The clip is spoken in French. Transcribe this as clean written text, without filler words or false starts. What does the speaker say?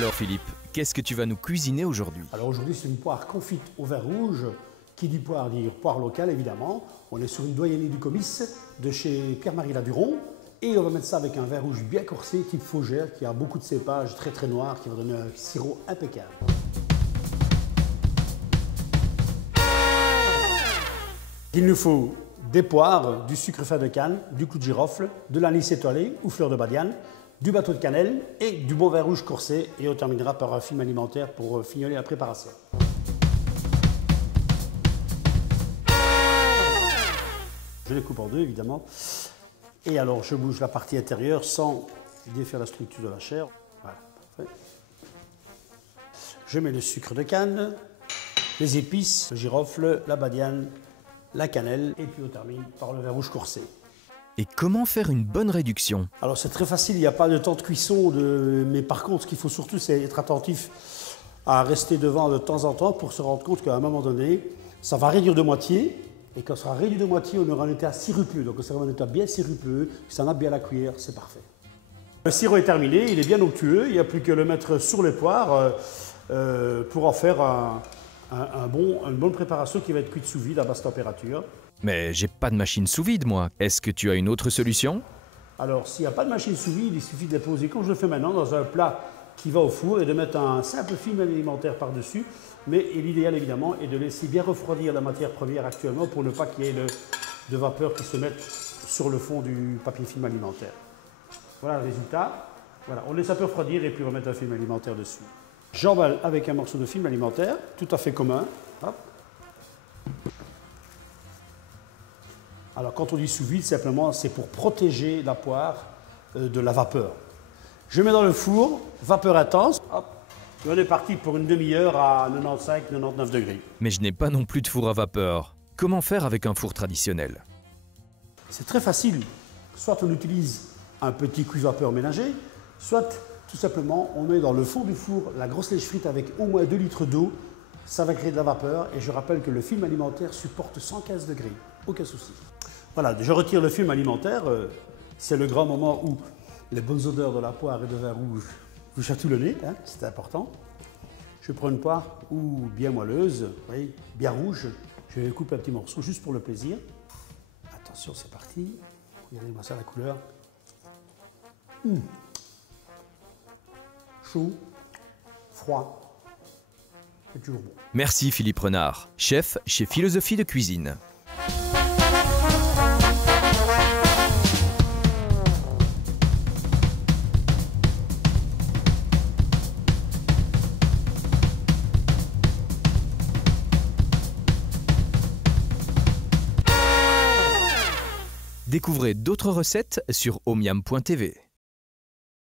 Alors Philippe, qu'est-ce que tu vas nous cuisiner aujourd'hui? Alors aujourd'hui, c'est une poire confite au vin rouge. Qui dit poire dit poire locale, évidemment. On est sur une doyennée du Comice de chez Pierre-Marie Laduron. Et on va mettre ça avec un vin rouge bien corsé, type Faugère, qui a beaucoup de cépages très noirs, qui va donner un sirop impeccable. Il nous faut des poires, du sucre fin de canne, du clou de girofle, de l'anis étoilé ou fleur de badiane, du bateau de cannelle et du bon vin rouge corsé. Et on terminera par un film alimentaire pour fignoler la préparation. Je les coupe en deux, évidemment. Et alors, je bouge la partie intérieure sans défaire la structure de la chair. Voilà, parfait. Je mets le sucre de canne, les épices, le girofle, la badiane, la cannelle, et puis on termine par le vin rouge corsé. Et comment faire une bonne réduction? Alors c'est très facile, il n'y a pas de temps de cuisson, mais par contre, ce qu'il faut surtout, c'est être attentif à rester devant de temps en temps pour se rendre compte qu'à un moment donné, ça va réduire de moitié. Et quand ça sera réduit de moitié, on aura un état sirupeux. Donc on sera un état bien sirupeux, ça nappe bien à la cuillère, c'est parfait. Le sirop est terminé, il est bien onctueux, il n'y a plus que le mettre sur les poires pour en faire une bonne préparation qui va être cuite sous vide à basse température. Mais j'ai pas de machine sous vide moi. Est-ce que tu as une autre solution? Alors s'il n'y a pas de machine sous vide, il suffit de les poser comme je le fais maintenant dans un plat qui va au four et de mettre un simple film alimentaire par-dessus. Mais l'idéal évidemment est de laisser bien refroidir la matière première actuellement pour ne pas qu'il y ait de vapeur qui se mette sur le fond du papier film alimentaire. Voilà le résultat. Voilà, on laisse un peu refroidir et puis on va mettre un film alimentaire dessus. J'emballe avec un morceau de film alimentaire, tout à fait commun. Hop. Alors quand on dit sous vide, simplement c'est pour protéger la poire de la vapeur. Je mets dans le four, vapeur intense. Hop. Et on est parti pour une demi-heure à 95-99 degrés. Mais je n'ai pas non plus de four à vapeur. Comment faire avec un four traditionnel? C'est très facile. Soit on utilise un petit cuve-vapeur ménager, soit tout simplement on met dans le fond du four la grosse lèche frite avec au moins 2 litres d'eau. Ça va créer de la vapeur et je rappelle que le film alimentaire supporte 115 degrés. Aucun souci. Voilà, je retire le film alimentaire. C'est le grand moment où les bonnes odeurs de la poire et de vin rouge vous chatouillent le nez, hein, c'est important. Je prends une poire bien moelleuse, vous voyez, bien rouge. Je vais couper un petit morceau juste pour le plaisir. Attention, c'est parti. Regardez-moi ça, la couleur. Chaud, froid, c'est toujours bon. Merci Philippe Renard, chef chez Philosophie de Cuisine. Découvrez d'autres recettes sur omiam.tv.